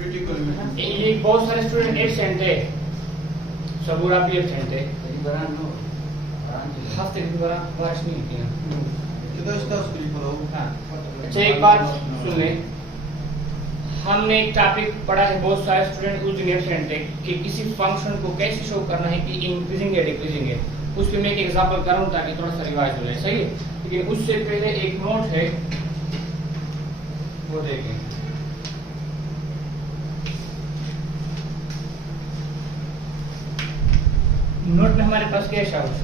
ये बहुत सारे स्टूडेंट एब्सेंट है, सबूरा भी एब्सेंट है, हफ्ते की बारिश नहीं होती है। अच्छा एक बात सुन ले, हमने एक टॉपिक पढ़ा है, बहुत सारे स्टूडेंट उस दिन एब्सेंट है कि किसी फंक्शन को कैसे शो करना है कि इंक्रीजिंग या डिक्रीजिंग है। उस पर मैं एक एग्जांपल करूं ताकि थोड़ा सा रिवाइज हो जाए, सही है। लेकिन उससे पहले एक नोट है, वो देखें। नोट में हमारे पास क्या शब्द,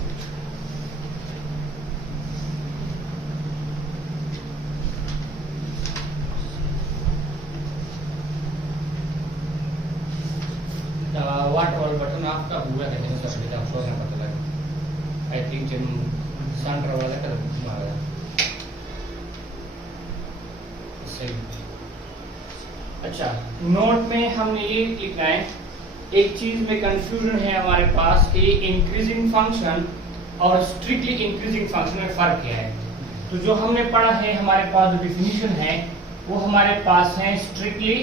व्हाट ऑल बटन आपका हुआ है जैसे सब बेटा आपको ना पता लगा। आई थिंक जिन सांड्रा वाला कर मारा सही। अच्छा नोट में हमने ये लिखना है, एक चीज में कंफ्यूजन है हमारे पास कि इंक्रीजिंग फंक्शन और स्ट्रिक्टली इंक्रीजिंग फंक्शन में फर्क क्या है। तो जो हमने पढ़ा है, हमारे पास जो डिफिनीशन है वो हमारे पास है स्ट्रिक्टली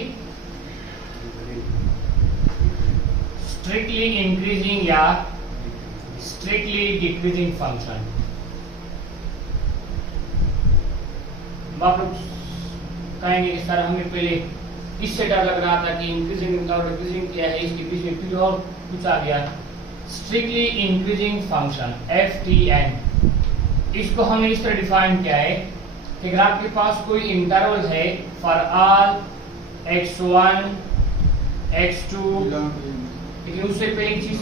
इंक्रीजिंग या स्ट्रिक्टली डिक्रीजिंग फंक्शन। आप लोग कहेंगे कि सर हमें पहले इससे डर लग रहा था कि इंक्रीजिंग और डिक्रीजिंग क्या है, इसके बीच में फिर और कुछ आ गया। स्ट्रिक्टली इंक्रीजिंग फंक्शन FTN, इसको हमने इस तरह डिफाइन किया है कि अगर आपके पास कोई इंटरवल है फॉर ऑल x1 x2, लेकिन उससे पहले एक चीज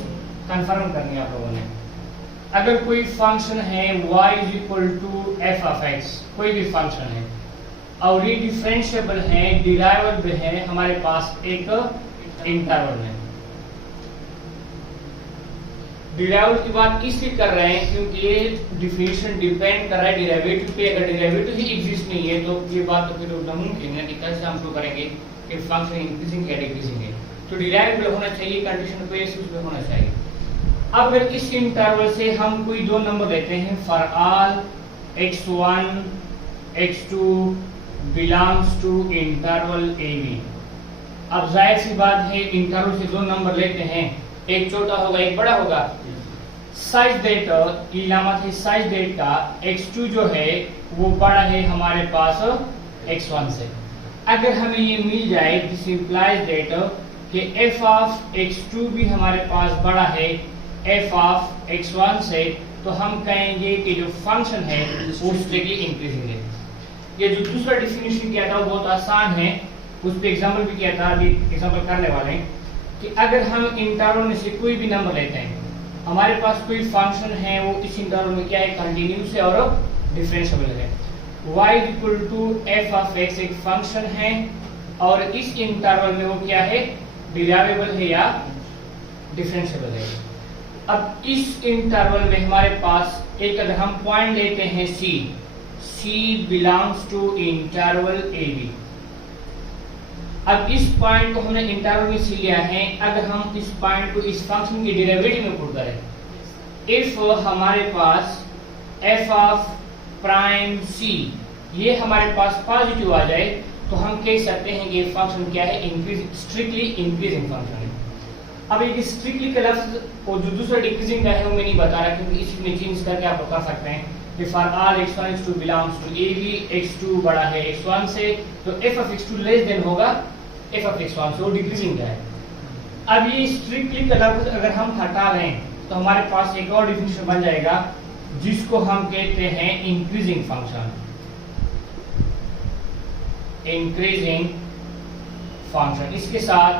कंफर्म करनी है आप लोगों ने, अगर कोई फंक्शन है y = f(x), कोई भी फंक्शन है और ये डिफरेंशिएबल है, डिराइवेबल है हमारे पास एक इंटरवल में। डिराइवेबल की बात इसलिए कर रहे हैं क्योंकि ये डिफिनीशन डिपेंड कर रहा है डेरिवेटिव पे। अगर डेरिवेटिव ही एग्जिस्ट नहीं है तो ये बात तो फिर नामुमकिन है कि कैसे हम प्रूव करेंगे कि फंक्शन इंक्रीजिंग या डिक्रीजिंग है। तो डिराइवेबल होना चाहिए, कंडीशन पे उसमें होना चाहिए। अब अगर इस इंटरवल से हम कोई दो नंबर लेते हैं for all x1 x2 belongs to interval AB। अब जाहिर सी बात है इंटरवल से दो नंबर लेते हैं, एक छोटा होगा एक बड़ा होगा। साइज दैट इलामत है साइज दैट का x2 जो है वो बड़ा है हमारे पास x1 से। अगर हमें ये मिल जाए दिस इंप्लाइज दैट कि f ऑफ x2 भी हमारे पास बड़ा है f ऑफ x1 से, तो हम कहेंगे कि जो फंक्शन है वो स्ट्रिक्टली इंक्रीजिंग है। ये जो दूसरा डिफिनीशन किया था वो बहुत आसान है, उस पे एग्जांपल भी किया था, अभी एग्जांपल करने वाले हैं कि अगर हम इंटरवल में से कोई भी नंबर लेते हैं, हमारे पास कोई फंक्शन है वो इस इंटरवल में क्या है, कंटिन्यूअस है और डिफरेंशिएबल है। y = f(x) एक फंक्शन है और इस इंटरवल में वो क्या है, डिराइवेबल है या डिफरेंशिएबल है। अब इस इंटरवल में हमारे पास एक अगर हम पॉइंट लेते हैं C belongs to interval AB। अब इस पॉइंट को हमने इंटरवल में C लिया है, अगर हम इस पॉइंट को इस फंक्शन के डेरिवेटिव में पुट करें, इफ हमारे पास f ऑफ प्राइम C ये हमारे पास पॉजिटिव आ जाए तो हम कह सकते हैं कि ये फंक्शन क्या है, स्ट्रिक्टली इंक्रीजिंग फंक्शन है। अब एक स्ट्रिक्टली का लफ्ज और जो दूसरा डिक्रीजिंग का है वो मैं नहीं बता रहा क्योंकि इसी में चेंज करके आप कर सकते हैं कि for all x1 x2 belongs to AB, x2 बड़ा है x1 से, तो f of x2 less than होगा f ऑफ x1 से, वो डिक्रीजिंग का है। अब ये स्ट्रिक्टली का लफ्ज अगर हम हटा लें तो हमारे पास एक और डिफिनेशन बन जाएगा जिसको हम कहते हैं इंक्रीजिंग फंक्शन। इंक्रीजिंग फंक्शन, इसके साथ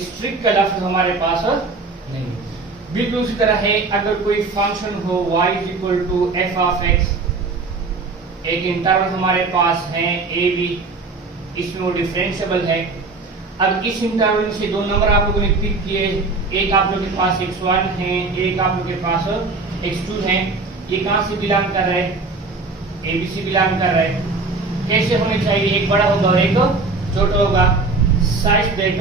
स्ट्रिक्ट का लफ्ज हमारे पास नहीं। बिल्कुल उसी तरह है, अगर कोई फंक्शन हो y = f(x), एक इंटरवल हमारे पास है AB, इसमें वो डिफरेंशिएबल है। अब इस इंटरवल से दो नंबर आप लोगों ने पिक किए, एक आप लोगों के पास x1 है, एक आप लोगों के पास x2 है। ये कहां से बिलोंग कर रहे हैं, AB से बिलोंग कर रहे हैं। कैसे होने चाहिए, एक बड़ा होगा और एक छोटा होगा। साइज दैट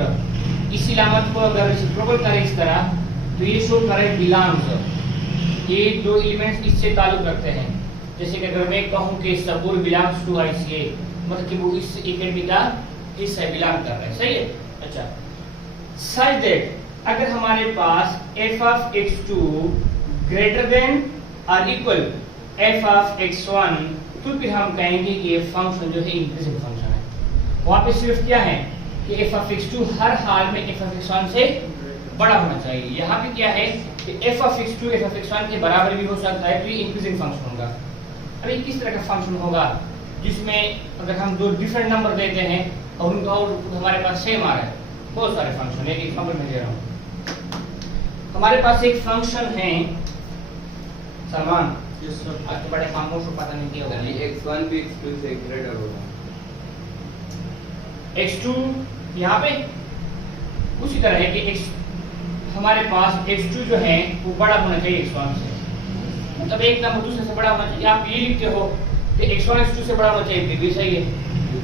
इस इलामत को अगर रिसिप्रोकल करें इस तरह तो ये शो करे बिलोंग्स, ये दो एलिमेंट्स इससे ताल्लुक रखते हैं। जैसे कि अगर मैं कहूं कि सबूर बिलोंग्स टू ICA, मतलब कि वो इस एकेडमी का इससे बिलोंग कर रहे हैं, सही है। अच्छा, सच दैट अगर हमारे पास f of x2 greater than और इक्वल f ऑफ x1, तो फिर हम कहेंगे कि ये फंक्शन जो है इंक्रीजिंग फंक्शन है। वहां पे सिर्फ क्या है कि f ऑफ x2 हर हाल में f ऑफ x1 से बड़ा होना चाहिए। यहाँ पे क्या है कि f of x2 f of x1 के बराबर भी हो सकता है, तो ये इंक्रीजिंग फंक्शन होगा। अब ये किस तरह का फंक्शन होगा जिसमें अगर हम दो डिफरेंट नंबर देते हैं और उनका आउटपुट हमारे पास सेम आ रहा है। बहुत सारे फंक्शन है, एक एग्जांपल में दे रहा हूँ। हमारे पास एक फंक्शन है सलमान, आज तो बड़े खामोश हो, पता नहीं क्या होगा। x1 भी x2 से ग्रेटर होगा। x2 यहाँ पे उसी तरह है कि x हमारे पास x2 जो है वो बड़ा होना चाहिए x1 से, मतलब एक नंबर दूसरे से बड़ा होना चाहिए। आप ये लिखते हो कि x1 x2 से बड़ा होना चाहिए, फिर भी सही है,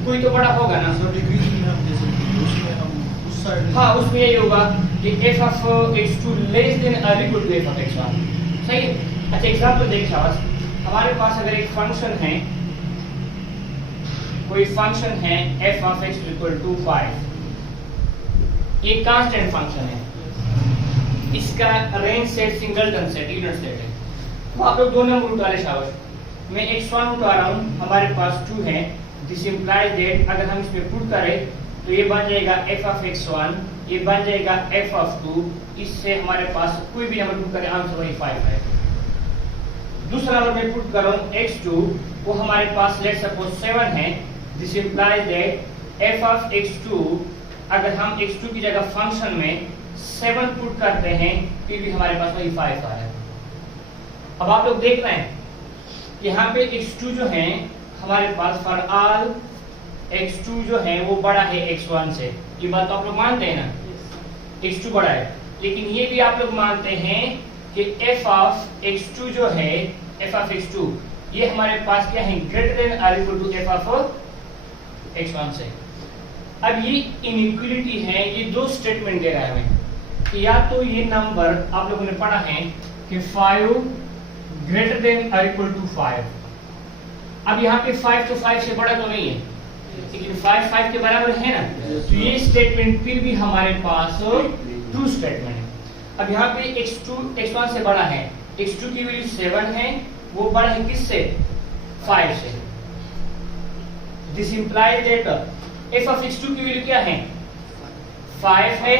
कोई तो बड़ा होगा ना। सर डिग्री में हम दे सकते हैं, उसमें हम उस साइड हाँ, उसमें यही होगा कि f of x2 less than और equal to f of x1, सही है। अच्छा, एग्जांपल देखिए शाबाश, हमारे पास अगर एक फंक्शन है, कोई फंक्शन है f of x equal to 5, ये कांस्टेंट फंक्शन है, इसका range set singleton set even set है। तो आप लोग दो नंबर उठा ले शाबाश, मैं x1 उठा रहा हूँ, हमारे पास 2 है, दिस इंप्लाइज दैट अगर हम इसमें पुट करें तो ये बन जाएगा f ऑफ x1, ये बन जाएगा f ऑफ 2, इससे हमारे पास कोई भी नंबर पुट करें आंसर वही 5 है। दूसरा नंबर मैं पुट कर रहा हूँ x2, वो हमारे पास लेट्स सपोज 7 है, this implies that f of x2 अगर हम x2 की जगह फंक्शन में 7 पुट करते हैं फिर भी हमारे पास वही 5 आ रहा है। अब आप लोग देख रहे हैं यहाँ पे x2 जो है हमारे पास फॉर ऑल x2 जो है वो बड़ा है x1 से, ये बात तो आप लोग मानते हैं ना, x2 बड़ा है। लेकिन ये भी आप लोग मानते हैं कि f ऑफ x2 जो है f ऑफ x2 ये हमारे पास क्या है, ग्रेटर देन और equal to f of x1 से। अब ये इनइक्वालिटी है, ये दो स्टेटमेंट दे रहा है हमें कि या तो ये नंबर आप लोगों ने पढ़ा है कि 5 ग्रेटर देन और इक्वल टू 5। अब यहाँ पे 5 तो 5 से बड़ा तो नहीं है, लेकिन 5 5 के बराबर है ना, तो ये स्टेटमेंट फिर भी हमारे पास ट्रू स्टेटमेंट है। अब यहाँ पे x2 x1 से बड़ा है, x2 की वैल्यू 7 है, वो बड़ा है किससे, 5 से। This implies that f of x2 की वैल्यू क्या है, 5 है,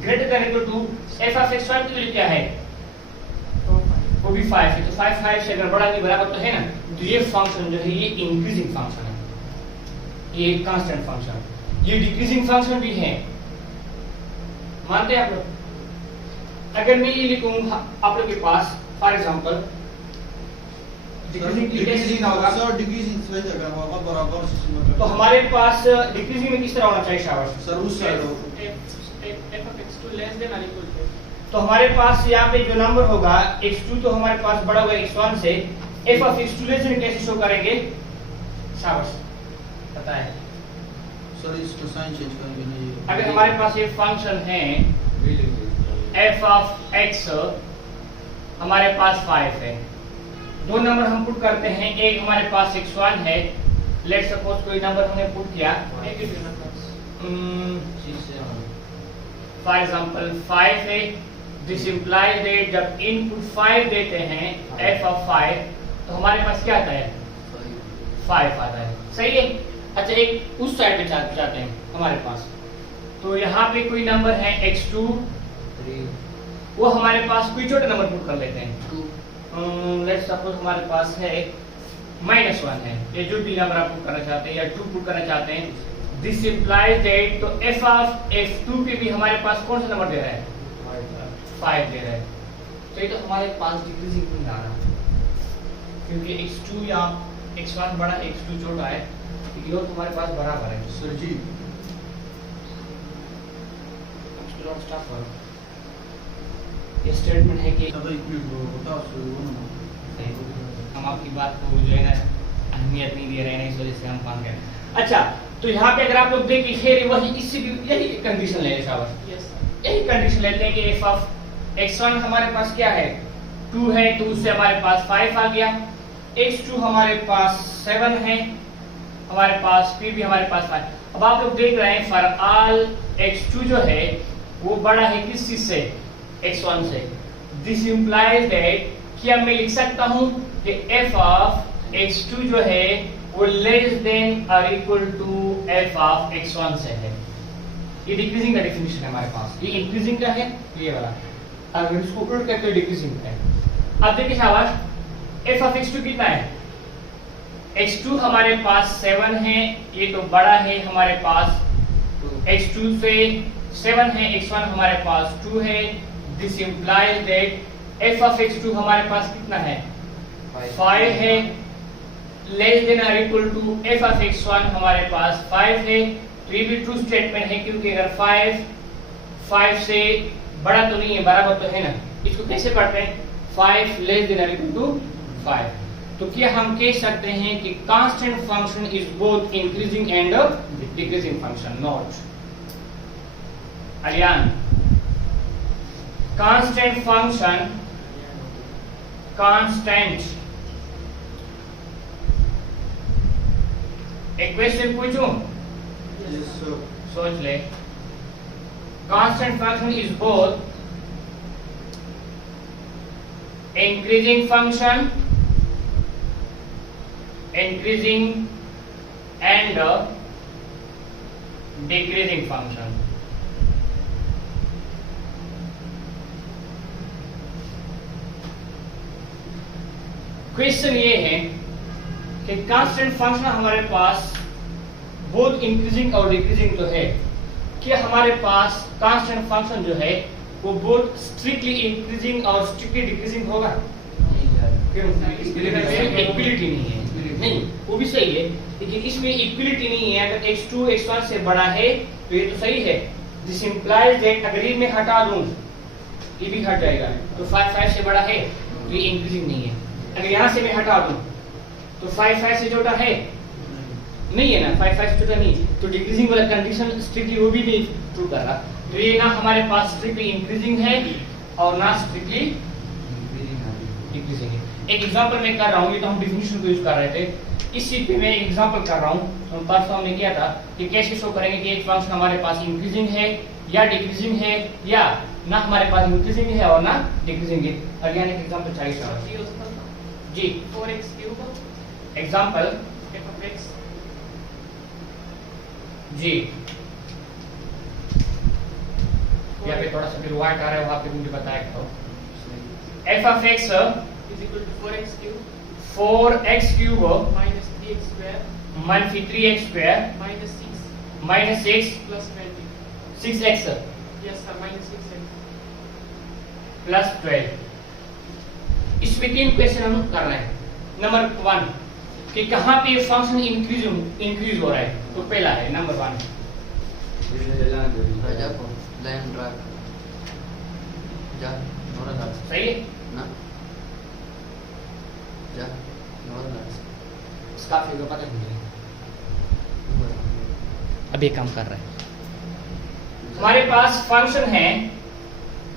greater than equal to f of x1 की वैल्यू क्या है, वो भी 5 है। तो 5 5 से अगर बड़ा नहीं बराबर तो है ना, तो ये फंक्शन जो है ये इंक्रीजिंग फंक्शन है, ये कांस्टेंट फंक्शन, ये डिक्रीजिंग फंक्शन भी है, मानते हैं आप लोग। अगर मैं ये लिखूं आप लोग के पास फॉर एग्जांपल डिक्रीजिंग होगा, सर डिक्रीजिंग सही जगह होगा बराबर से मतलब, तो हमारे पास डिक्रीजिंग में किस तरह होना चाहिए शाबाश, सर उस साइड हो f of x2 less than or equal to, तो हमारे पास यहाँ पे जो नंबर होगा x2 तो हमारे पास बड़ा होगा x1 से, f of x2 less then कैसे शो करेंगे, शाबाश पता है। सर इसको साइन चेंज करेंगे नहीं, अगर हमारे पास ये फंक्शन है f ऑफ x हमारे पास 5 है, दो नंबर हम पुट करते हैं, एक हमारे पास x1 है, लेट्स सपोज कोई नंबर हमने पुट किया फॉर एग्जांपल 5 है, दिस इंप्लाइज दैट जब इनपुट 5 देते हैं f ऑफ 5 तो हमारे पास क्या आता है, 5 आता है, सही है। अच्छा, एक उस साइड पे जाते हैं हमारे पास, तो यहाँ पे कोई नंबर है x2, वो हमारे पास कोई छोटा नंबर पुट कर लेते हैं, लेट्स सपोज हमारे पास है -1 है, ये जो भी नंबर आप पुट करना चाहते हैं या 2 पुट करना चाहते हैं, दिस इंप्लाइज दैट तो f ऑफ f2 पे भी हमारे पास कौन सा नंबर दे रहा है, 5 दे रहा है, तो ये तो हमारे पास डिक्रीजिंग नहीं आ रहा, क्योंकि x2 या x1 बड़ा है x2 छोटा है, ये तो हमारे पास बराबर है। सर जी स्टॉप करो, ये स्टेटमेंट है कि सब इक्वल होता है, हम आपकी बात को जो है ना अहमियत नहीं दे रहे हैं, इस वजह से हम मान गए। अच्छा, तो यहाँ पे अगर आप लोग देखिए खैर वही इससे भी यही कंडीशन ले लें शाबाश, यही कंडीशन लेते हैं कि f ऑफ x1 हमारे पास क्या है, 2 है, तो उससे हमारे पास 5 आ गया, x2 हमारे पास 7 है, हमारे पास फिर भी हमारे पास 5। अब आप लोग देख रहे हैं फॉर ऑल x2 जो है वो बड़ा है किस चीज से, x1 से। दिस इंप्लाइज दैट कि अब मैं लिख सकता हूं कि f ऑफ x2 जो है वो लेस देन और equal to f of x1 से है। ये डिक्रीजिंग का डेफिनेशन है हमारे पास, ये इंक्रीजिंग का है ये वाला, अगर इसको उल्ट करते हैं डिक्रीजिंग का है। अब देखिए शाबाश, f ऑफ x2 कितना है, x2 हमारे पास 7 है, ये तो बड़ा है हमारे पास, x2 से 7 है, x1 हमारे पास 2 है। This implies that f of x2 हमारे पास कितना है, 5 है, लेस देन और equal to f of x1 हमारे पास 5 है। तो ये भी ट्रू स्टेटमेंट है, क्योंकि अगर 5 से बड़ा तो नहीं है, बराबर तो है ना। इसको कैसे पढ़ते हैं, 5 लेस देन और इक्वल टू 5। तो क्या हम कह सकते हैं कि constant function is both increasing and decreasing function? Note अलियान, constant function, constant, एक क्वेश्चन पूछूं, Yes, sir. सोच ले। Constant function is both increasing function, increasing and decreasing function। Question ये है कि कांस्टेंट फंक्शन हमारे पास बोथ इंक्रीजिंग और डिक्रीजिंग तो है, क्या हमारे पास कांस्टेंट फंक्शन जो है वो बोथ स्ट्रिक्टली इंक्रीजिंग और स्ट्रिक्टली डिक्रीजिंग होगा? इक्विलिटी नहीं है, नहीं वो भी सही है, लेकिन इसमें इक्विलिटी नहीं है। अगर x2 x1 से बड़ा है तो ये तो सही है। दिस इंप्लाइज दैट अगर ये मैं हटा दूं, ये भी हट जाएगा, तो 5 से बड़ा है तो ये इंक्रीजिंग नहीं है। अगर यहाँ से मैं हटा दूं तो 5 से छोटा है, नहीं है ना, 5 से छोटा नहीं, तो डिक्रीजिंग वाला कंडीशन स्ट्रिक्टली वो भी नहीं ट्रू कर रहा। तो ये ना हमारे पास स्ट्रिक्टली इंक्रीजिंग है और ना स्ट्रिक्टली डिक्रीजिंग है। एक एग्जांपल मैं कर रहा हूँ, ये तो हम डेफिनेशन को यूज कर रहे थे, इस चीज पे मैं एग्जांपल कर रहा हूँ। हम परसों हमने किया था कि कैसे शो करेंगे कि एक फंक्शन हमारे पास इंक्रीजिंग है या डिक्रीजिंग है, या ना हमारे पास इंक्रीजिंग है और ना डिक्रीजिंग है। और यानी एग्जांपल चाहिए जी, 4x cube example f of x जी, यहाँ पे थोड़ा सा फिर वाइट आ रहा है, वहां पे मुझे बताया तो f of x is equal to 4x cube 4x cube minus 3x square minus 3x square minus 6 6 plus 20. 6x Yes sir, minus 6x. Plus 12। इसमें 3 क्वेश्चन हम कर रहे हैं। नंबर 1 कि कहाँ पे फंक्शन इंक्रीज हो रहा है, तो पहला है number 1 Raja ko, line drag. Ja, nora das. सही है Na? Ja, nora das. इसका फिर पता नहीं, अभी काम कर रहा है। हमारे पास फंक्शन है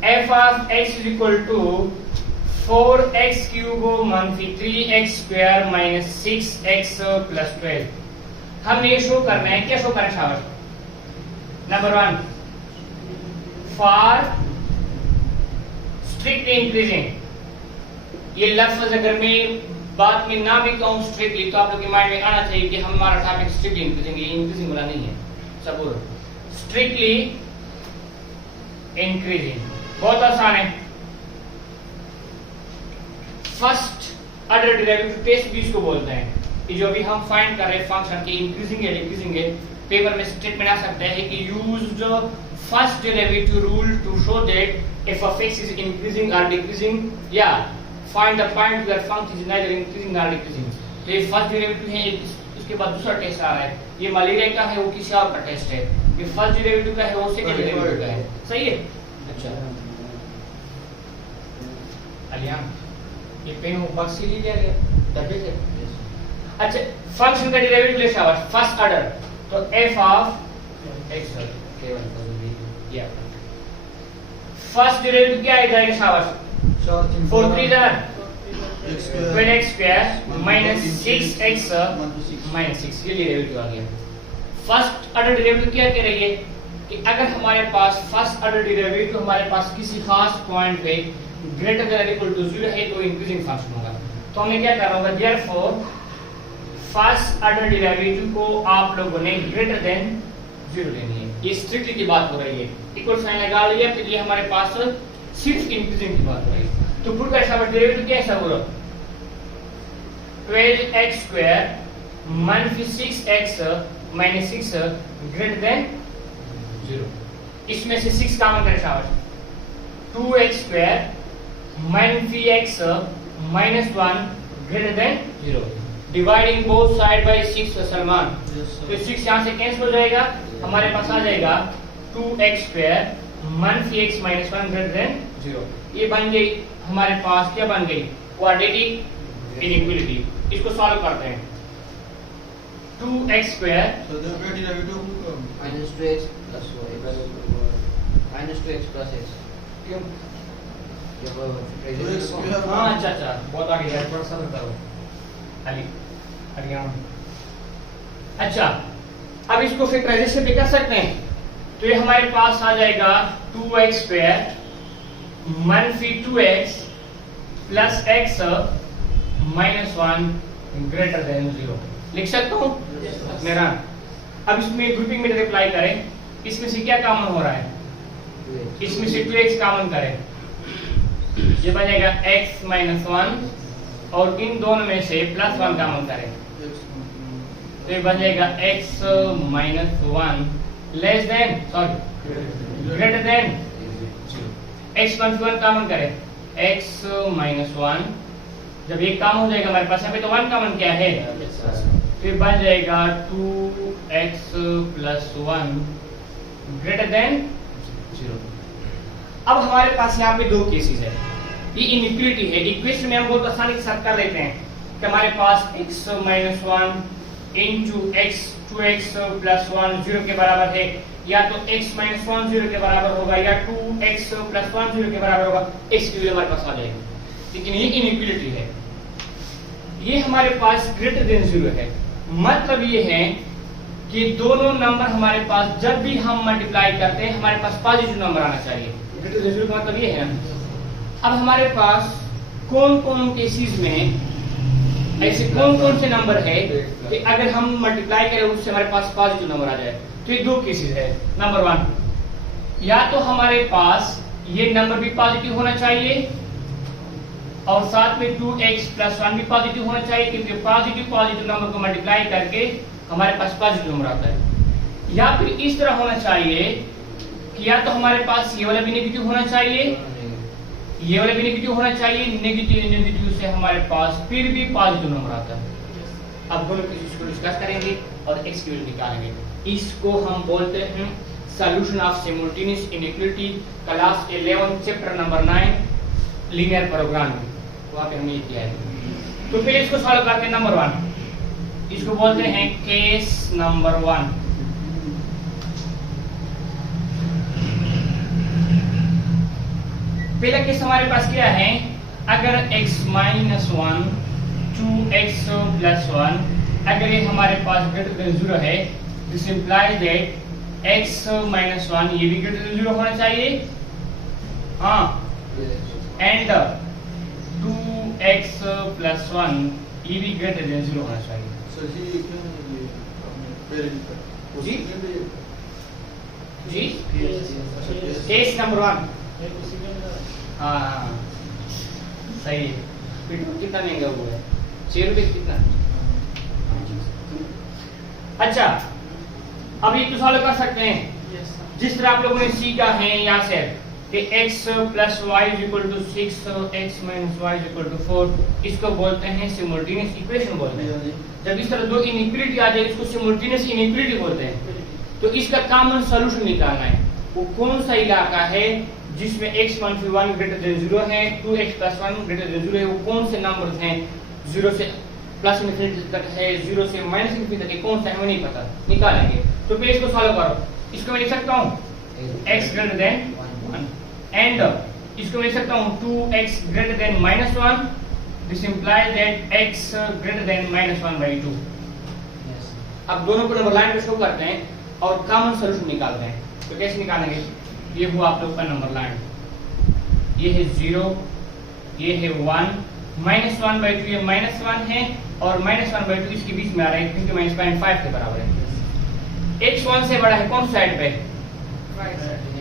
f of x is equal to 4x cube minus 3x square minus 6x plus 12। हम ये शो करना है, क्या शो करना है शाबाश? Number 1 for strictly increasing. ये लफ्ज अगर मैं बात में ना भी कहूं स्ट्रिक्टली, तो आप लोग के माइंड में आना चाहिए कि हमारा टॉपिक स्ट्रिक्टली इंक्रीजिंग, ये इंक्रीजिंग वाला नहीं है। सबूर स्ट्रिक्टली इंक्रीजिंग बहुत आसान है। फर्स्ट ऑर्डर डेरिवेटिव टेस्ट भी इसको बोलते हैं। ये जो भी हम फाइंड कर रहे हैं फंक्शन की इंक्रीजिंग है डिक्रीजिंग है, पेपर में स्टेटमेंट आ सकता है कि used first derivative rule to show that f of x is increasing or decreasing, या find the point where function is neither increasing nor decreasing। तो ये फर्स्ट डेरिवेटिव है, उसके बाद दूसरा टेस्ट आ रहा है, ये मलेरिया का है, वो किसी और का टेस्ट है। ये फर्स्ट डेरिवेटिव का है, वो सेकंड डेरिवेटिव का है। सही है? अच्छा अलियान, ये पेन बक्स से ले लिया गया डब्बे से। अच्छा फंक्शन का डेरिवेटिव ले शाबाश, फर्स्ट ऑर्डर, तो f of x केवल कर दी, या फर्स्ट डेरिवेटिव क्या आ जाएगा शाबाश? 4 3 12x square minus 6x minus 6, ये डेरिवेटिव आ गया। फर्स्ट ऑर्डर डेरिवेटिव क्या कह रही है कि अगर हमारे पास फर्स्ट ऑर्डर डेरिवेटिव हमारे पास किसी खास पॉइंट पे ग्रेटर देन इक्वल टू 0 है तो इंक्रीजिंग फंक्शन होगा। तो हमें क्या करना होगा, देयरफॉर फर्स्ट ऑर्डर डेरिवेटिव को आप लोगों ने ग्रेटर देन 0 लेनी है। ये स्ट्रिक्टली की बात हो रही है, इक्वल साइन लगा लिया, फिर ये हमारे पास सिर्फ इंक्रीजिंग की बात हो रही है। तो पुट का ऐसा डेरिवेटिव कैसा होगा, 12x square minus 6x minus 6 greater than 0। इसमें से 6 कॉमन करें शाबाश, 2x square minus 3x minus 1 greater than 0। Dividing both side by 6 Salman, तो 6 यहाँ से कैंसिल हो जाएगा, हमारे पास आ जाएगा 2x square minus 3x minus 1 greater than 0। ये बन गई हमारे पास, क्या बन गई, क्वाड्रेटिक इनइक्वालिटी। इसको सॉल्व करते हैं, 2x square So the derivative minus 2x plus y minus 2x plus x क्यों? जब 2x square हाँ अच्छा अच्छा, बहुत आगे है, थोड़ा सा करो अली हरियाणा। अच्छा, अब इसको फैक्टराइजेशन भी कर सकते हैं, तो ये हमारे पास आ जाएगा 2x square minus 2x plus x minus 1 greater than 0 लिख सकता हूँ मेरा। अब इसमें ग्रुपिंग में रिप्लाई करें, इसमें से क्या कॉमन हो रहा है, इसमें से 2x कॉमन करें, ये बनेगा x माइनस 1 और इन दोनों में से प्लस 1 कॉमन करें, तो ये बन जाएगा x minus 1 less than sorry greater than 0। x minus 1 common करें, x माइनस 1, जब एक काम हो जाएगा हमारे पास, यहाँ पे तो 1 कॉमन क्या है, फिर बन जाएगा 2x प्लस 1 ग्रेटर देन 0। अब हमारे पास यहाँ पे दो केसेस है, ये इनइक्वालिटी है, इक्वेशन में हम बहुत आसानी के साथ कर लेते हैं कि हमारे पास x minus 1 into x 2x plus 1 0 के बराबर है, या तो x माइनस 1 0 के बराबर होगा या 2x प्लस 1 0 के बराबर होगा, x की वैल्यू हमारे पास आ जाएगी। लेकिन ये इनइक्वालिटी है, ये हमारे पास ग्रेटर देन 0 है, मतलब ये है कि दोनों नंबर हमारे पास जब भी हम मल्टीप्लाई करते हैं हमारे पास पॉजिटिव नंबर आना चाहिए। ग्रेटर देन 0 का मतलब ये है ना। अब हमारे पास कौन कौन केसेस में ऐसे कौन कौन से नंबर है कि अगर हम मल्टीप्लाई करें उससे हमारे पास पॉजिटिव नंबर आ जाए, तो ये दो केसेस है। नंबर 1, या तो हमारे पास ये नंबर भी पॉजिटिव होना चाहिए और साथ में 2x प्लस 1 भी पॉजिटिव होना चाहिए, क्योंकि पॉजिटिव नंबर को मल्टीप्लाई करके हमारे पास पॉजिटिव नंबर आता है। या फिर इस तरह होना चाहिए कि या तो हमारे पास ये वाला भी नेगेटिव होना चाहिए, ये वाला भी नेगेटिव होना चाहिए, नेगेटिव से हमारे पास फिर भी पॉजिटिव नंबर आता है। अब दोनों केसेस को डिस्कस करेंगे और x की वैल्यू निकालेंगे। इसको हम बोलते हैं solution of simultaneous inequality, class 11 chapter number 9 linear programming, वहां पे हमने ये किया है। तो फिर इसको सॉल्व करते हैं। नंबर 1 इसको बोलते हैं केस नंबर 1। पहला केस हमारे पास क्या है, अगर x माइनस 1 2x प्लस 1 अगर ये हमारे पास ग्रेटर देन 0 है, this implies that x minus 1 ये भी ग्रेटर देन 0 होना चाहिए, हाँ, एंड 2x प्लस 1 ये भी ग्रेटर देन 0 होना चाहिए। सर जी जी जी केस नंबर 1, हाँ सही है। पेट्रोल कितना महंगा हुआ है, 6 रुपए कितना। अच्छा, अब ये तो सॉल्व कर सकते हैं जिस तरह आप लोगों ने सीखा है यहाँ से कि x plus y is equal to 6 x minus y is equal to 4, इसको बोलते हैं सिमुल्टेनियस इक्वेशन बोलते हैं। जब इस तरह दो इनइक्वालिटी आ जाए इसको सिमुल्टेनियस इनइक्वालिटी बोलते हैं। तो इसका कॉमन सॉल्यूशन निकालना है, वो कौन सा इलाका है जिसमें x माइनस 1 ग्रेटर देन 0 है, 2x प्लस 1 ग्रेटर देन 0 है, वो कौन से नंबर्स हैं 0 से प्लस इन्फिनिटी तक है, 0 से माइनस इन्फिनिटी तक है, कौन सा है हमें नहीं पता, निकालेंगे। तो पहले इसको सॉल्व करो, इसको मैं लिख सकता हूँ x ग्रेटर देन 1 एंड इसको मैं लिख सकता हूँ 2x greater than minus 1, this implies that x greater than minus 1 by 2। अब दोनों को नंबर लाइन पे शो करते हैं और कॉमन सोल्यूशन निकालते हैं। तो कैसे निकालेंगे? ये हुआ आप लोग का नंबर लाइन, ये है 0, ये है 1, -1/2 ये -1 है और -1/2 इसके बीच में आ रहा है क्योंकि -0.5 के बराबर है। x 1 से बड़ा है कौन साइड पे?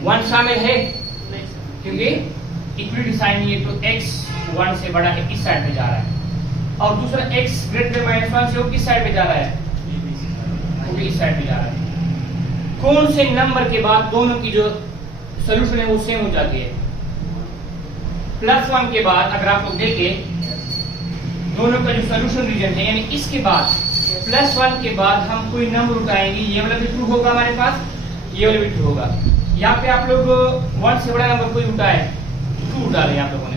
1 शामिल है नहीं सर। क्योंकि इक्विटी साइन नहीं है तो x 1 से बड़ा है, इस साइड पे जा रहा है। और दूसरा x ग्रेटर -1 से वो किस साइड पे जा रहा है? वो भी इस साइड पे जा रहा है। कौन से नंबर के बाद दोनों की जो सोल्यूशन है वो सेम हो जाती है? +1 के बाद अगर आप लोग देखें दोनों का जो सोल्यूशन रीजन है यानी इसके बाद +1 के बाद हम कोई नंबर उठाएंगे, ये वाला भी ट्रू होगा हमारे पास, ये वाला भी ट्रू होगा। यहाँ पे आप लोग 1 से बड़ा नंबर कोई उठाए, 2 उठा रहे हैं आप लोगों ने,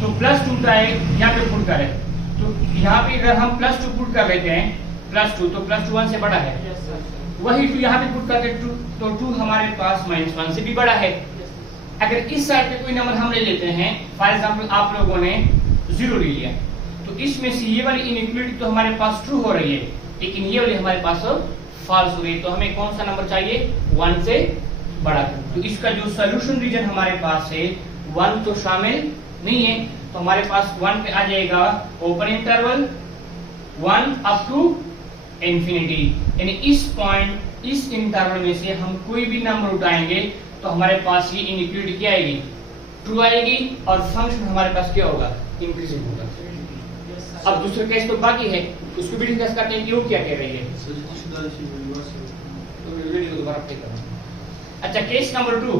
तो +2 उठाए यहाँ पे पुट करें, तो यहाँ पे अगर हम +2 पुट कर लेते हैं +2 तो +2 1 से बड़ा है, Yes, sir. वही 2 यहाँ पे पुट करके 2 तो 2 हमारे पास -1 से भी बड़ा है। Yes, sir. अगर इस साइड पे कोई नंबर हम ले लेते हैं, फॉर एग्जांपल आप लोगों ने 0 ले लिया, तो इसमें से ये वाली इनइक्वालिटी तो हमारे पास ट्रू हो रही है लेकिन ये वाली हमारे पास फॉल्स हो रही है। तो हमें कौन सा नंबर चाहिए? 1 से बड़ा। तो इसका जो सोल्यूशन रीजन हमारे पास है 1 तो शामिल नहीं है, तो हमारे पास 1 पे आ जाएगा open interval 1 up to infinity, यानी इस पॉइंट, इस इंटरवल में से हम कोई भी नंबर उठाएंगे तो हमारे पास ये इनइक्वालिटी क्या आएगी? ट्रू आएगी और फंक्शन हमारे पास क्या होगा? इंक्रीजिंग होगा। Yes, sir. अब दूसरा केस तो बाकी है, उसको भी डिस्कस करते हैं कि वो क्या कह रही है। तो वीडियो को दोबारा प्ले करो। अच्छा, केस नंबर 2,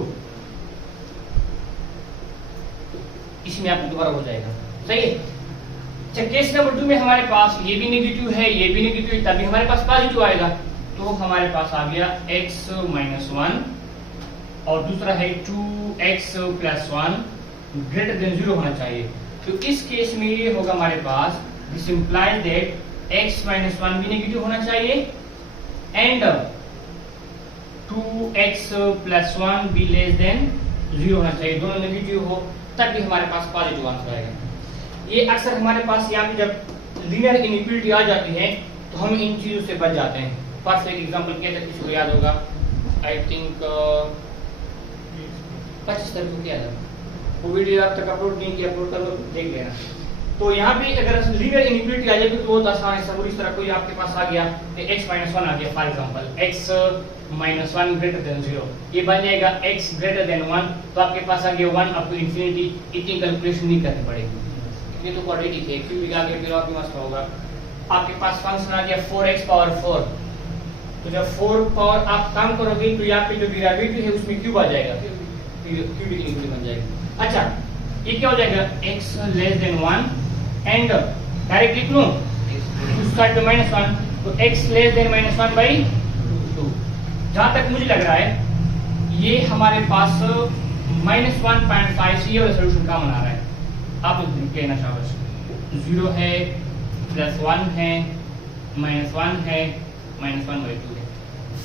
इसमें आपको दोबारा हो जाएगा, सही है। अच्छा, केस नंबर 2 में हमारे पास ये भी नेगेटिव है, ये भी नेगेटिव है, तभी हमारे पास पॉजिटिव आएगा। तो हमारे पास आ गया x - 1 और दूसरा है 2x + 1 ग्रेटर देन 0 होना चाहिए। तो इस केस में ये होगा हमारे पास, दिस इंप्लाइज दैट x - 1 भी नेगेटिव होना चाहिए एंड 2x + 1 भी लेस देन 0 होना चाहिए। दोनों नेगेटिव हो तब भी हमारे पास पॉजिटिव आंसर आएगा। ये अक्सर हमारे पास यहाँ पे जब लीनियर इनइक्वालिटी आ जाती है तो हम इन चीजों से बच जाते हैं। फर्स्ट एक एग्जांपल क्या था, किसी को याद होगा, आई थिंक 25 तारीख को किया था, वो वीडियो आप तक अपलोड नहीं किया, अपलोड कर लो, देख लेना। तो यहाँ पे अगर लीनियर इनइक्वालिटी आ जाएगी तो बहुत आसान है, सब इस तरह कोई आपके पास आ गया तो x - 1 आ गया, for example x - 1 greater than 0, ये बन जाएगा x ग्रेटर देन 1, तो आपके पास आ गया 1 अप टू इंफिनिटी। इतनी कैलकुलेशन नहीं करनी पड़ेगी, ये तो क्वाड्रेटिक है, क्यूबिक आगे फिर आपके पास होगा। आपके पास फंक्शन आ गया 4x⁴, तो जब 4 पावर आप काम करोगे तो यहाँ पे जो डेरिवेटिव है उसमें क्यूब आ जाएगा, क्यूबिक इनइक्वालिटी बन जाएगी। अच्छा, ये क्या हो जाएगा? x less than 1 and direct लिख लूं उसका तो -1, तो x लेस देन -1/2। जहां तक मुझे लग रहा है ये हमारे पास -1.5 से ये वाला सॉल्यूशन कॉमन आ रहा है। आप लोग कहना शाबाश, 0 है, +1 है, -1 है, -1/2 है।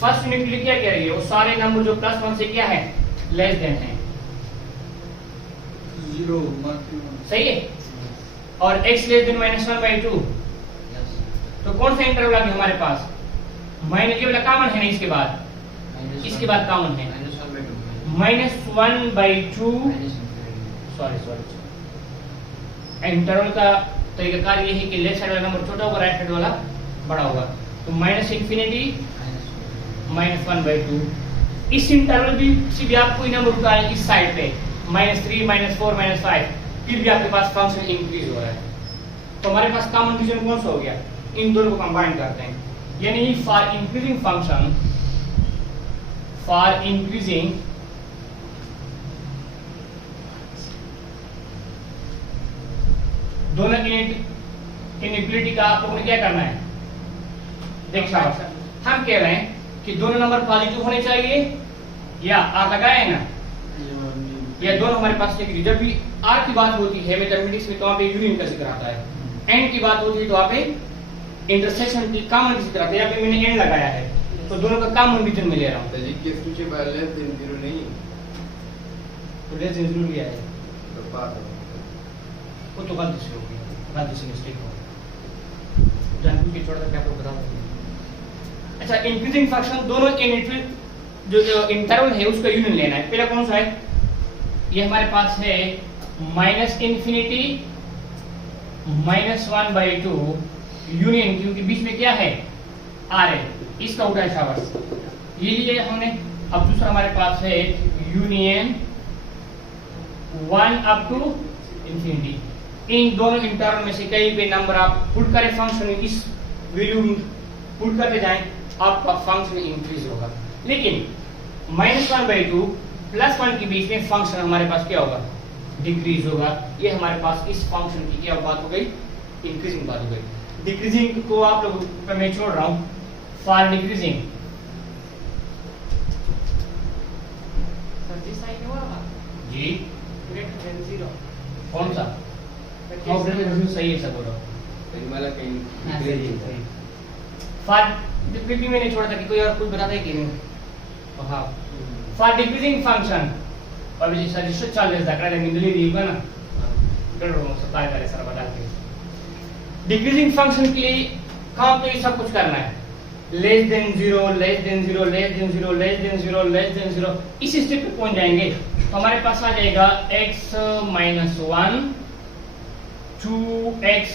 फर्स्ट यूनिट क्या कह रही है? वो सारे नंबर जो +1 से क्या है? लेस देन है, 0 सही है। और x लेस देन -1/2, तो कौन सा इंटरवल आ गया हमारे पास? माइनस, ये वाला कॉमन है ना, इसके बाद कॉमन है -1/2, सॉरी इंटरवल का तरीकाकार ये है कि लेफ्ट साइड वाला नंबर छोटा होगा, राइट साइड वाला बड़ा होगा, तो -∞ -1/2। इस इंटरवल भी से भी आप कोई नंबर उठाएं इस साइड पे -3 -4 -5, फिर भी आपके पास फंक्शन इंक्रीज हो रहा है, तो हमारे पास कॉमन रीजन कौन सा हो गया? इन दोनों को कंबाइन करते हैं, यानी for increasing function, for increasing दोनों इनइक्वालिटी का आप लोगों ने क्या करना है? देख साहब, हम कह रहे हैं कि दोनों नंबर पॉजिटिव होने चाहिए, या आर लगाए ना, या दोनों हमारे पास नेगेटिव। जब भी आर की बात होती है मैथमेटिक्स में तो वहां पे यूनियन का जिक्र आता है, एंड की बात होती है तो वहां पे इंटरसेक्शन की कॉमन का जिक्र आता है। यहाँ पे मैंने एंड लगाया है तो दोनों का कॉमन रीजन में ले रहा हूँ, तो लेस देन 0 लिया है, वो तो गलती से हो गया, गलती से मिस्टेक हो गया, जानबूझ के छोड़ करके आपको बता दूं। अच्छा, इंक्रीजिंग फंक्शन दोनों के जो इंटरवल है उसका यूनियन लेना है। पहला कौन सा है? ये हमारे पास है माइनस इंफिनिटी -1/2 यूनियन, क्योंकि बीच में क्या है? आर है, इसका उल्टा शाबाश ये लिए हमने। अब दूसरा हमारे पास है यूनियन 1 अप टू इंफिनिटी। इन दोनों इंटरवल में से कहीं पे नंबर आप पुट करें फंक्शन में, इस वैल्यू पुट करते जाएं, आपका फंक्शन इंक्रीज होगा। लेकिन -1/2 +1 के बीच में फंक्शन हमारे पास क्या होगा? डिक्रीज होगा। ये हमारे पास इस फंक्शन की क्या बात हो गई? इंक्रीजिंग बात हो गई। डिक्रीजिंग को आप लोगों पर मैं छोड़ रहा हूं। For decreasing sir ji sign हुआ होगा जी ग्रेटर देन 0 कौन सा? हाँ, सही है सब बोलो। मला काही हाँ, सही है। फॉर डिक्रीजिंग मैंने छोड़ा था कि कोई और कुछ बताता है कि नहीं? हाँ, फॉर डिक्रीजिंग फंक्शन और जी सर जिससे चल रहा है मिडली दी होगा ना, कर रहा हूं सप्लाई करे सर बता के। डिक्रीजिंग फंक्शन के लिए काम तो ये सब कुछ करना है, less then 0 less than 0 less than 0 less than 0 less than 0, इस स्टेप पे पहुंच जाएंगे तो हमारे पास आ जाएगा x - 1 2x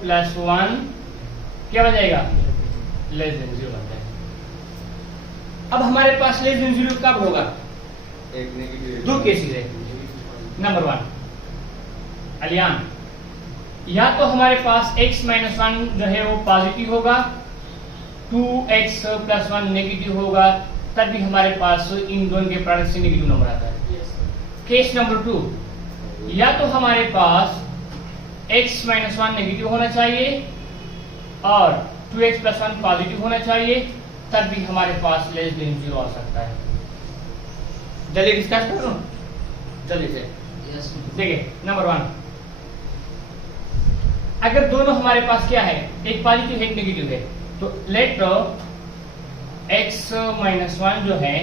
+ 1 क्या बन जाएगा? लेस देन 0 बन जाएगा। अब हमारे पास लेस देन 0 कब होगा? एक नेगेटिव दो केसेस है। नंबर 1 अलियान, या तो हमारे पास x - 1 जो है वो पॉजिटिव होगा, 2x + 1 नेगेटिव होगा, तब भी हमारे पास इन दोनों के प्रोडक्ट से नेगेटिव नंबर आता है। यस सर केस नंबर 2, या तो हमारे पास x - 1 नेगेटिव होना चाहिए और 2x + 1 पॉजिटिव होना चाहिए, तब भी हमारे पास लेस देन 0 आ सकता है। जल्दी डिस्कस करो जल्दी से। यस देखिए नंबर 1, अगर दोनों हमारे पास क्या है? एक पॉजिटिव है एक नेगेटिव है, तो लेट x - 1 जो है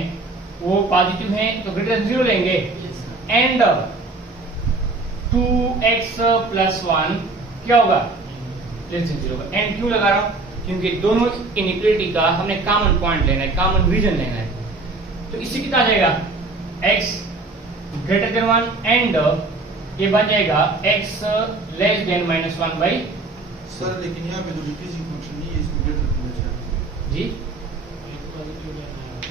वो पॉजिटिव है तो ग्रेटर देन 0 लेंगे, यस सर एंड 2x + 1 क्या होगा? लेस देन 0 होगा। एंड क्यों लगा रहा हूं? क्योंकि दोनों इनइक्वालिटी का हमने कॉमन पॉइंट लेना है, कॉमन रीजन लेना है। तो इससे कितना आ जाएगा? x greater than 1 एंड ये बन जाएगा x less than -1/। सर लेकिन यहाँ पे जो डिक्रीजिंग फंक्शन नहीं है इसको ग्रेटर करना चाहिए। जी एक पॉजिटिव लेना है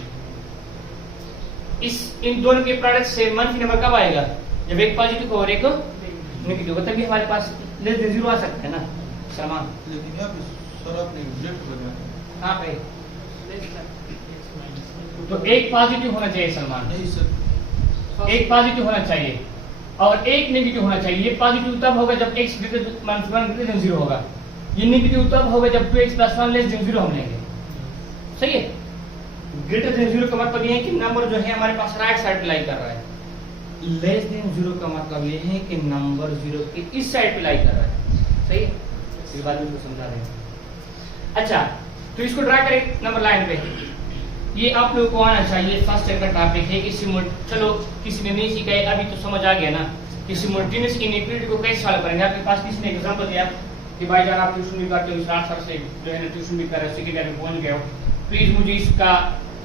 इस इन दोनों के प्रोडक्ट से मंफी नंबर कब आएगा? जब एक पॉजिटिव और एक नहीं नेगेटिव होगा, तभी हमारे पास लेस देन 0 आ सकता है ना सलमान। लेकिन यहाँ पे सर आपने ग्रेटर करना है। हाँ भाई, लेस सर x - तो एक पॉजिटिव होना चाहिए सलमान, नहीं सर, एक पॉजिटिव होना चाहिए और एक नेगेटिव होना चाहिए। ये पॉजिटिव तब होगा जब x greater than 0 होगा, ये नेगेटिव तब होगा जब 2x + 1 लेस देन 0 हम लेंगे। सही है? ग्रेटर देन 0 का मतलब ये है कि नंबर जो है हमारे पास राइट साइड पे लाई कर रहा है। लेस देन 0 का मतलब ये है कि नंबर 0 के इस साइड पे लाई कर रहा है। सही है? इस बात को समझा रहे हैं। अच्छा, तो इसको ड्रा करें नंबर लाइन पे। ये आप लोगों को आना चाहिए, फर्स्ट चैप्टर का टॉपिक है कि चलो किसी ने नहीं सीखा है अभी तो समझ आ गया ना कि सिमुलेटेनियस इनइक्वालिटी को कैसे सॉल्व करेंगे। आपके पास किसी ने एग्जांपल दिया कि भाई जान आप ट्यूशन भी करते हो, 60 साल से जो है ना ट्यूशन भी कर रहे हो, सेकेंड ईयर में पहुंच गए हो, प्लीज मुझे इसका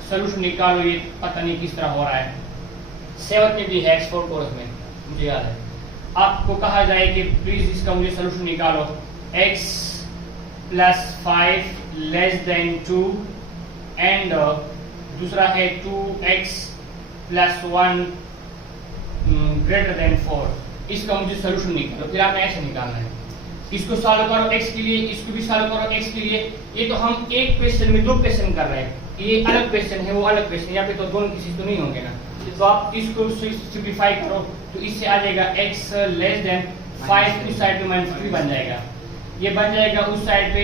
सोल्यूशन निकालो, ये पता नहीं किस तरह हो रहा है। 7th में भी है एक्सपोर्ट कोर्स में, मुझे याद है आपको कहा जाए कि प्लीज इसका मुझे सोल्यूशन निकालो, x + 5 < 2 एंड दूसरा है 2x + 1 > 4, इसका मुझे सोल्यूशन निकालो। फिर आपने ऐसे निकालना है, इसको सॉल्व करो x के लिए, इसको भी सॉल्व करो x के लिए। ये तो हम एक क्वेश्चन में 2 क्वेश्चन कर रहे हैं, ये अलग क्वेश्चन है वो अलग क्वेश्चन, यहाँ पे तो दोनों किसी तो नहीं होंगे ना। तो आप इसको सिंपलीफाई करो तो इससे आ जाएगा x < 5 उस साइड पे -3 बन जाएगा, ये बन जाएगा उस साइड पे,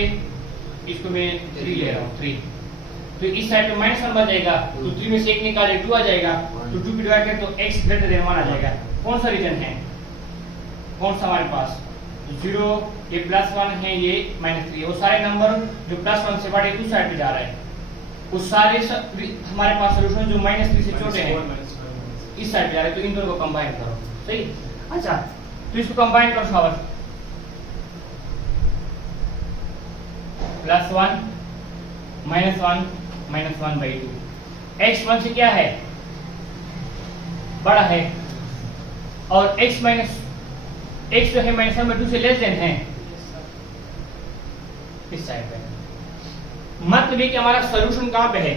इसको मैं 3 ले रहा हूँ 3, तो इस साइड पे -1 बन जाएगा, तो 3 में से 1 निकाले 2 आ जाएगा, तो 2 की डिवाइड करें तो x < 1 आ जाएगा। कौन सा रीजन है, कौन सा हमारे पास 0, ये +1 है, ये -3 है, वो सारे नंबर जो +1 से बड़े उस साइड पे जा रहा है, वो सारे हमारे पास सोल्यूशन जो -3 से छोटे हैं इस साइड पे जा रहे हैं, तो इन दोनों को कंबाइन करो। सही? अच्छा, तो इसको कंबाइन करो शाबाश, +1 -1/2। x 1 से क्या है, बड़ा है, और x जो है -1/2 से लेस देन है इस साइड पे। मतलब ये कि हमारा सॉल्यूशन कहाँ पे है,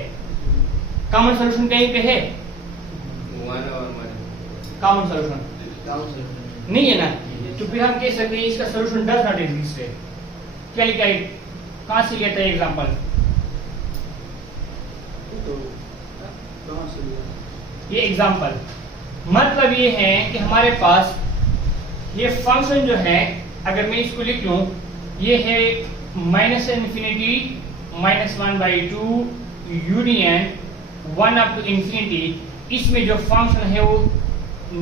कॉमन सॉल्यूशन कहीं पे है, कॉमन सॉल्यूशन नहीं है ना, तो फिर हम कह सकते हैं इसका सॉल्यूशन डज नॉट एग्जिस्ट है। क्या लिखा है, कहां से लिया था एग्जांपल, ये एग्जांपल मतलब ये है कि हमारे पास ये फंक्शन जो है, अगर मैं इसको लिख लूं, ये है -∞ -1/2 यूनियन 1 अप टू इंफिनिटी। इसमें जो फंक्शन है वो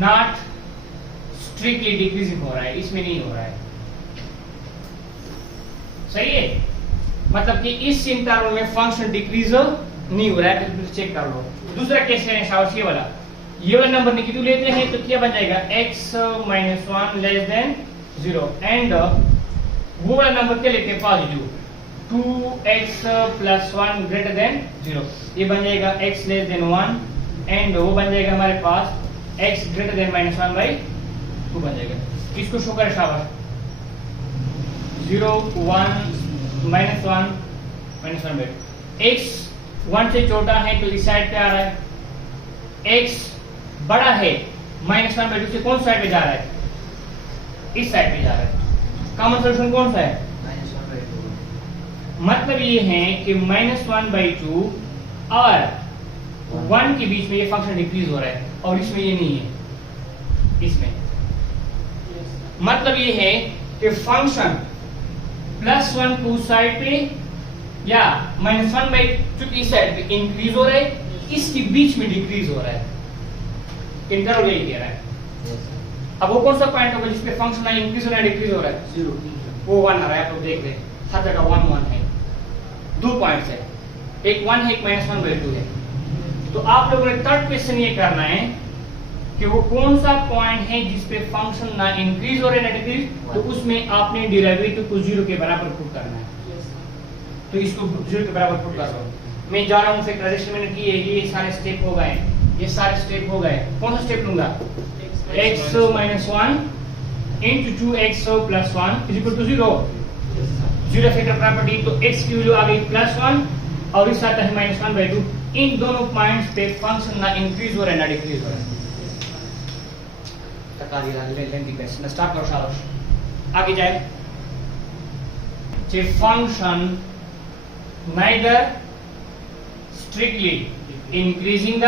नॉट स्ट्रिक्टली डिक्रीजिंग हो रहा है, इसमें नहीं हो रहा है, सही है। मतलब कि इस इंटरवल में फंक्शन डिक्रीज नहीं हो रहा है, तो चेक कर लो। दूसरा केस है शाबाश, ये वाला नंबर नेगेटिव लेते हैं तो क्या बन जाएगा, x - 1 लेस देन 0, एंड वो वाला नंबर क्या लेते हैं, पॉजिटिव, 2x + 1 ग्रेटर देन 0, ये बन जाएगा x लेस देन 1, एंड वो बन जाएगा हमारे पास x ग्रेटर देन -1/2 बन जाएगा। इसको शो करें शाबाश, 0 1 -1 -1/2, x 1 से छोटा है तो इस साइड पे आ रहा है, x बड़ा है -1/2 से कौन साइड पे जा रहा है, इस साइड पे जा रहा है। कॉमन सॉल्यूशन कौन सा है, मतलब ये है कि -1/2 और 1 के बीच में ये फंक्शन डिक्रीज हो रहा है, और इसमें ये नहीं है, इसमें मतलब ये है कि फंक्शन +1 को उस साइड पे या -1/2 की साइड पे इंक्रीज हो रहा है, इसके बीच में डिक्रीज हो रहा है, इंटरवल यही कह रहा है। अब वो कौन सा पॉइंट होगा जिसपे फंक्शन ना इंक्रीज हो रहा है डिक्रीज हो रहा है, 0, वो 1 आ रहा है, आप लोग देख रहे हैं हर जगह 1 1 है, 2 पॉइंट्स है, एक 1 है, एक -1/2 है। तो आप लोगों ने थर्ड क्वेश्चन ये करना है कि वो कौन सा पॉइंट है जिसपे फंक्शन ना इंक्रीज हो रहा है ना डिक्रीज, तो उसमें आपने डेरिवेटिव को 0 के बराबर पुट करना है। तो इसको 0 के बराबर पुट कर दो। मैं जा रहा हूँ फैक्टराइजेशन मैंने की है, ये सारे स्टेप हो गए, ये सारे स्टेप हो गए। कौन सा स्टेप लूंगा, x - 1 into 2x + 1 = 0, 0 factor property, तो x की वैल्यू आ गई +1 और इस आता है -1/2। इन दोनों पॉइंट्स पे फंक्शन ना इंक्रीज हो रहा है ना डिक्रीज हो रहा है। स्टार्ट करो शाबाश, आगे जाए। Function neither strictly increasing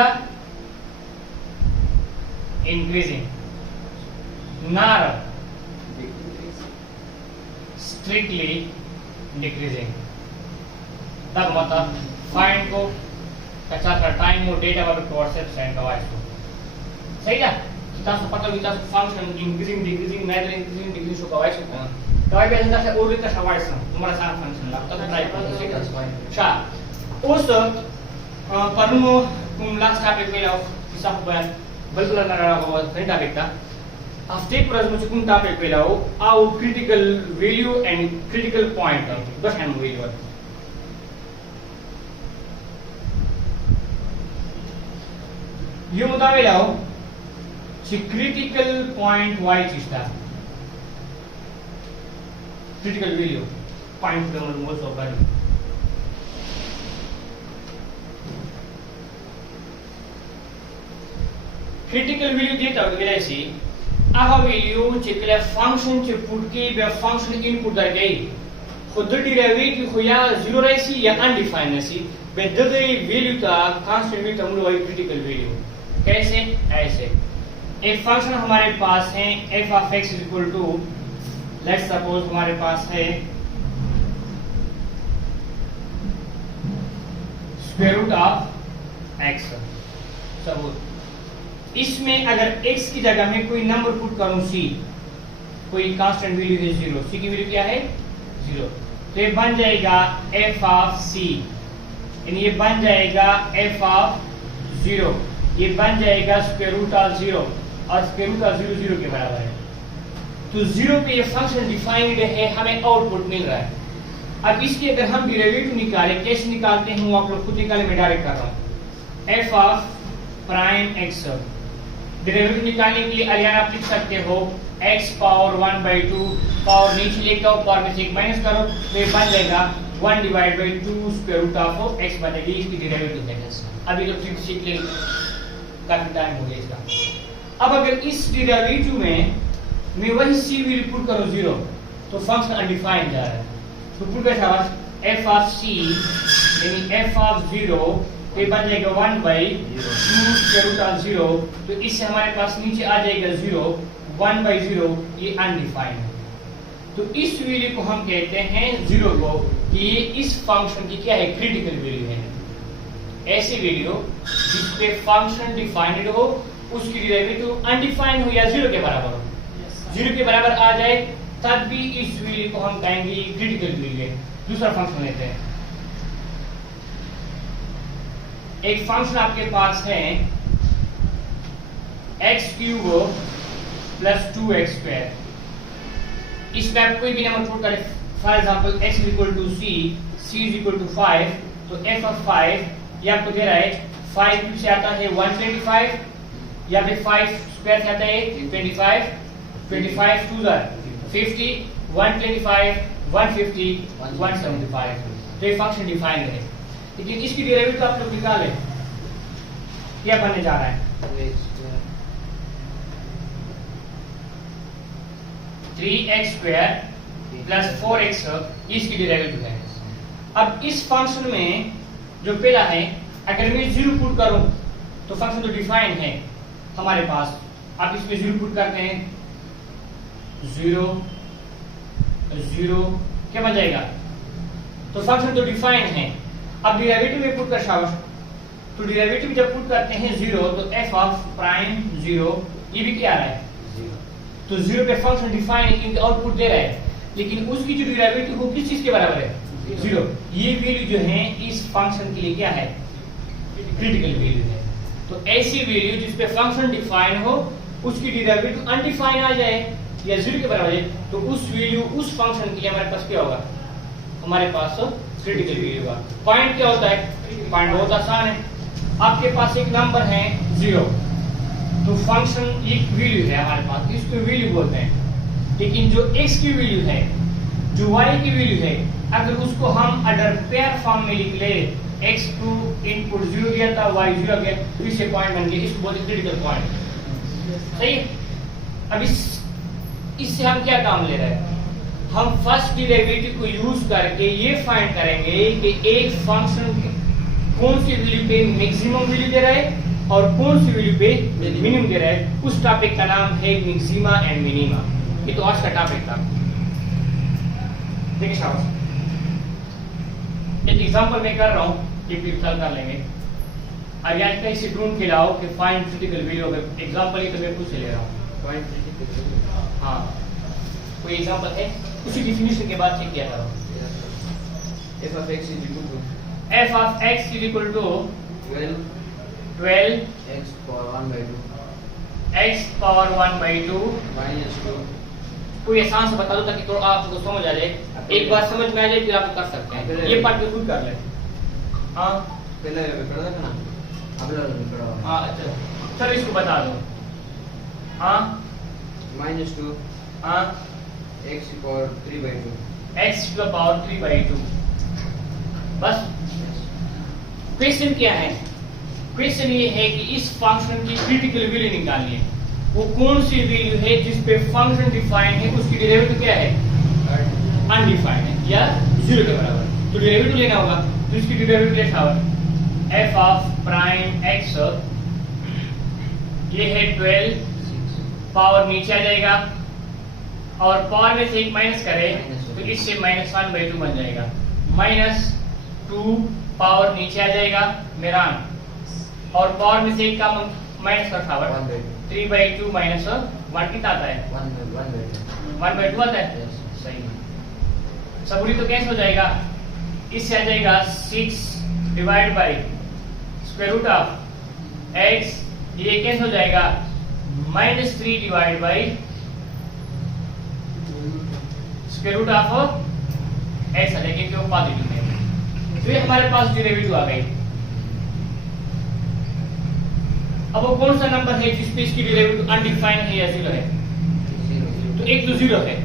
nor strictly decreasing। तब मतलब फाइंड को कच्चा का टाइम और डेटा वाले व्हाट्सएप सेंड करवा इसको, सही है। तासो पता भी तासो function increasing decreasing neither increasing decreasing show करवा इसको कवाई बेसन तासे और भी तासा वाइस तुम्हारा सारा फंक्शन ला तासो ट्राई करो शा उस परमो तुम लास्ट टॉपिक पे लाओ हिसाब बयान बल्कि ना रहा होगा फ्रेंड टॉपिक का आफ्टर प्रोज में कुन टॉपिक पे लाओ आउ critical value and critical point बस हम वैल्यू ये मुताबिक लाओ critical point y चीज़ critical value point के मतलब moles of value critical value देता है मेरा इसी आहा वैल्यू चिकले फंक्शन चे पुट के बे फंक्शन इनपुट कर गई खुद डेरिवेटिव हो या जीरो रहसी या अनडिफाइंड रहसी बे दे वैल्यू का कांस्टेंट वैल्यू तमलो वही critical value कैसे ऐसे एक फंक्शन हमारे पास है f of x equal to let's suppose हमारे पास है square root of x। Suppose इसमें अगर x की जगह में कोई नंबर पुट करूं c, कोई कांस्टेंट वैल्यू है 0, c की वैल्यू क्या है 0, तो ये बन जाएगा f of c, यानी ये बन जाएगा f of 0, ये बन जाएगा स्क्वायर रूट ऑफ 0 और स्क्वायर रूट ऑफ 0 0 के बराबर है। तो 0 पे ये फंक्शन डिफाइंड है, हमें आउटपुट मिल रहा है। अब इसके अगर हम डेरिवेटिव निकाले, कैसे निकालते हैं वो आप लोग खुद निकाले, मैं डायरेक्ट कर रहा हूँ। F of prime x, derivative निकालने के लिए अलियान आप लिख सकते हो x पावर 1/2, पावर नीचे लेके आओ, पावर में से एक माइनस करो तो ये बन जाएगा 1/2 स्क्वायर रूट ऑफ x बनेगी, इसकी डेरिवेटिव है। अभी तो ट्रिक सीख ले, काफी टाइम हो गया इसका। अब अगर इस डेरिवेटिव में मैं वही c वैल्यू पुट करूं 0 तो फंक्शन अनडिफाइंड जा रहा है, तो पुट कैसा f ऑफ c यानी f ऑफ 0 तो ये बन जाएगा 1/2 स्क्वायर रूट ऑफ 0, तो इससे हमारे पास नीचे आ जाएगा 0, 1/0 ये अनडिफाइंड है। तो इस वैल्यू को हम कहते हैं 0 को कि ये इस फंक्शन की क्या है, क्रिटिकल वैल्यू है। ऐसी वैल्यू जिसपे फंक्शन डिफाइंड हो, उसकी डेरिवेटिव अनडिफाइंड हो या 0 के बराबर हो, 0 के बराबर आ जाए तब भी इस वैल्यू को हम कहेंगे क्रिटिकल वैल्यू है। दूसरा फंक्शन लेते हैं, एक फंक्शन आपके पास है x³ प्लस 2x², इसमें आप कोई भी नंबर पुट करें, for example x is equal to c is equal to 5, तो f ऑफ 5 ये आपको दे रहा है 5 से आता है 125, या फिर 5 स्क्वायर से आता है 25, 25 2 50, 125, 150, 175, तो ये फंक्शन डिफाइंड है। लेकिन इसकी डेरिवेटिव आप लोग निकालें, क्या बनने जा रहा है, 3x² प्लस 4x इसकी डेरिवेटिव है। अब इस फंक्शन में जो पहला है, अगर मैं 0 पुट करूं तो फंक्शन तो डिफाइंड है हमारे पास, आप इसमें 0 पुट करते हैं 0 0 क्या बन जाएगा, तो फंक्शन तो डिफाइंड है। अब डेरिवेटिव में पुट कर शाबाश, तो डेरिवेटिव जब पुट करते हैं 0 तो f ऑफ प्राइम 0 ये भी क्या आ रहा है, तो 0 पे फंक्शन डिफाइन है क्योंकि आउटपुट दे रहा है, लेकिन उसकी जो डेरिवेटिव वो किस चीज के बराबर है, 0। ये वैल्यू जो है इस फंक्शन के लिए क्या है, क्रिटिकल वैल्यू है। तो ऐसी वैल्यू जिस पे फंक्शन डिफाइन हो, उसकी डेरिवेटिव अनडिफाइन आ जाए या 0 के बराबर है, तो उस वैल्यू उस फंक्शन के लिए हमारे पास क्या होगा, हमारे पास क्रिटिकल वैल्यू होगा। पॉइंट क्या होता है, पॉइंट बहुत आसान है, आपके पास एक नंबर है 0, तो फंक्शन एक वैल्यू है हमारे पास, इसको वैल्यू बोलते हैं, लेकिन जो x की वैल्यू है, जो y की वैल्यू है, अगर उसको हम अगर पेयर फॉर्म में लिख ले, x2 इनपुट 0 दिया था, y 0 गया, तो इससे पॉइंट बन गया, इसको बोलते हैं क्रिटिकल पॉइंट। सही। अब इससे हम क्या काम ले रहे हैं, हम फर्स्ट डेरिवेटिव को यूज करके ये फाइंड करेंगे कि एक फंक्शन कौन सी वैल्यू पे मैक्सिमम वैल्यू दे रहा है और कौन सी वैल्यू पे मिनिमम दे रहा है। उस टॉपिक का नाम है मैक्सिमा एंड मिनिमा। ये तो आज का टॉपिक था। देखिए शाबाश, एक एग्जांपल मैं कर रहा हूँ, ये फिर कल कर लेंगे। अब यहाँ कहीं से ढूंढ के लाओ कि फाइंड क्रिटिकल वैल्यू, अगर एग्जांपल ही तो मैं खुद से ले रहा हूँ। हाँ, कोई एग्जांपल है, उसी डिफिनेशन के बाद चेक किया करो। f of x is equal to f of x is equal to 12 x power 1/2 x power 1/2 minus 2 कोई आसान से बता दो ताकि थोड़ा आपको समझ आ जाए, एक बार समझ में आ जाए फिर आप कर सकते हैं। ये पार्ट खुद कर ले। हाँ पहले पढ़ा था ना, अब लोग पढ़ा। हाँ अच्छा, चलो इसको बता दो। हाँ minus 2 हाँ x power 3/2 x की पावर 3/2। बस क्वेश्चन क्या है, क्वेश्चन ये है कि इस फंक्शन की क्रिटिकल वैल्यू निकालनी है। वो कौन सी वैल्यू है जिस पे फंक्शन डिफाइन है, उसकी डेरिवेटिव क्या है, अनडिफाइंड है या 0 के बराबर, तो डेरिवेटिव लेना होगा। तो इसकी डेरिवेटिव लिखा हुआ f ऑफ प्राइम x, ये है 12, पावर नीचे आ जाएगा और पावर में से एक माइनस करें तो इससे -1/2 बन जाएगा, -2 पावर नीचे आ जाएगा मेरा, और पावर में से एक का माइनस का पावर 3/2 माइनस 1 कितना आता है, 1/2 आता है। सही है, सबूरी तो कैंसिल हो जाएगा, इससे आ जाएगा 6 divide by square root of x, ये कैंसिल हो जाएगा -3 divide by square root of x आ जाएगा क्योंकि वो पॉजिटिव है। तो ये हमारे पास डेरिवेटिव आ गई। अब वो कौन सा नंबर है जिसपे इसकी डेरिवेटिव अनडिफाइंड है या जीरो है? तो एक तो जीरो है,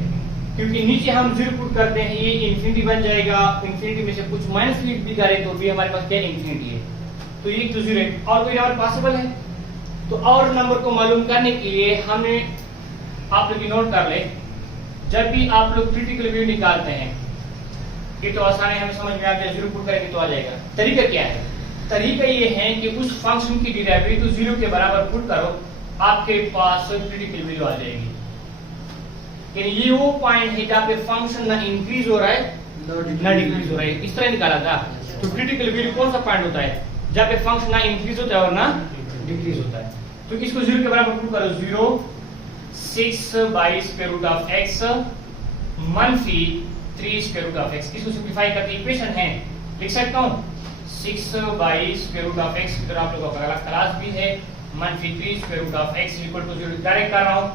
क्योंकि नीचे हम जीरो पुट करते हैं ये इंफिनिटी बन जाएगा, इंफिनिटी में से कुछ माइनस भी करें तो भी हमारे पास क्या इंफिनिटी है, तो ये तो जीरो है। और कोई नंबर पॉसिबल है? तो और नंबर को मालूम करने के लिए हमने आप लोग नोट कर ले, जब भी आप लोग क्रिटिकल वैल्यू निकालते हैं ये तो आसान है, हमें समझ में आ गया, जीरो पुट करेंगे तो आ जाएगा। तरीका क्या है? तरीका ये है कि उस फंक्शन की डेरिवेटिव जीरो के बराबर पुट करो, आपके पास क्रिटिकल वैल्यू आ जाएगी। यानी ये वो पॉइंट है जहाँ पे फंक्शन ना इंक्रीज हो रहा है ना डिक्रीज हो रहा है, इस तरह निकाला था। तो क्रिटिकल वैल्यू कौन सा पॉइंट होता है जहाँ पे फंक्शन ना इंक्रीज होता है और ना डिक्रीज होता है। तो इसको जीरो के बराबर पुट करो, 0 6 by square root of x मनफी 3 स्क्वायर रूट ऑफ एक्स। इसको सिंप्लीफाई करके इक्वेशन है लिख सकता हूँ 6 by square root of x की तरह आप लोगों का अगला क्लास भी है, मनफी 3 square root of x equal to 0 direct कर रहा हूँ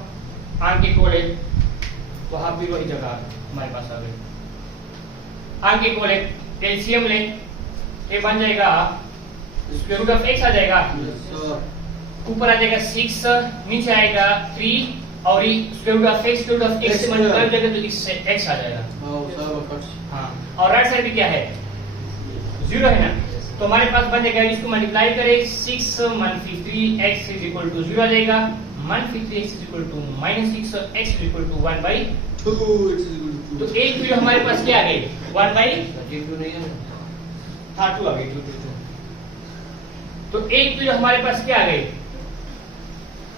आंके कोले, तो आप भी वही जगह हमारे पास आ गई। आंके कोले एलसीएम ले, ये बन जाएगा स्क्वायर रूट ऑफ एक्स आ जाएगा, ऊपर आ जाएगा 6, नीचे आएगा 3 और ये square root of x square root of x से मल्टीप्लाई कर देंगे तो x आ जाएगा। हाँ, और राइट साइड भी क्या है? 0 है ना, तो हमारे पास बन जाएगा, इसको मल्टीप्लाई करें 6 मनफी 3 x इज इक्वल टू 0 आ जाएगा, मनफी 3 x इज इक्वल टू -6 और x इज इक्वल टू 1/2। तो एक वैल्यू हमारे पास क्या आ गई? 1/2 नहीं है था 2 आ गई, 2 तो एक वैल्यू हमारे पास क्या आ गई?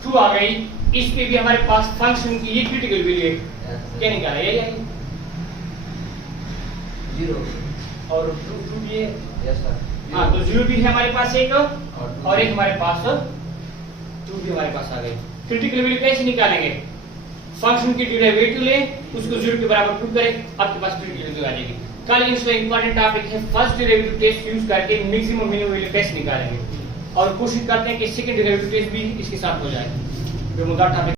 2 आ गई। इस पे भी हमारे पास फंक्शन की ये क्रिटिकल वैल्यू है, क्या निकाला? ये आई 0 और 2 भी है। Yes sir. हाँ, तो 0 भी है हमारे पास एक और एक हमारे पास 2 भी हमारे पास आ गई। क्रिटिकल वैल्यू कैसे निकालेंगे? फंक्शन की डेरिवेटिव ले, उसको 0 के बराबर पुट करें, आपके पास क्रिटिकल वैल्यू आ जाएगी। कल इसका इंपॉर्टेंट टॉपिक है फर्स्ट डेरिवेटिव टेस्ट यूज करके मैक्सिमम मिनिमम वैल्यू कैसे निकालेंगे, और कोशिश करते हैं कि सेकंड डेरिवेटिव टेस्ट भी इसके साथ हो जाए। जो मुद्दा टॉपिक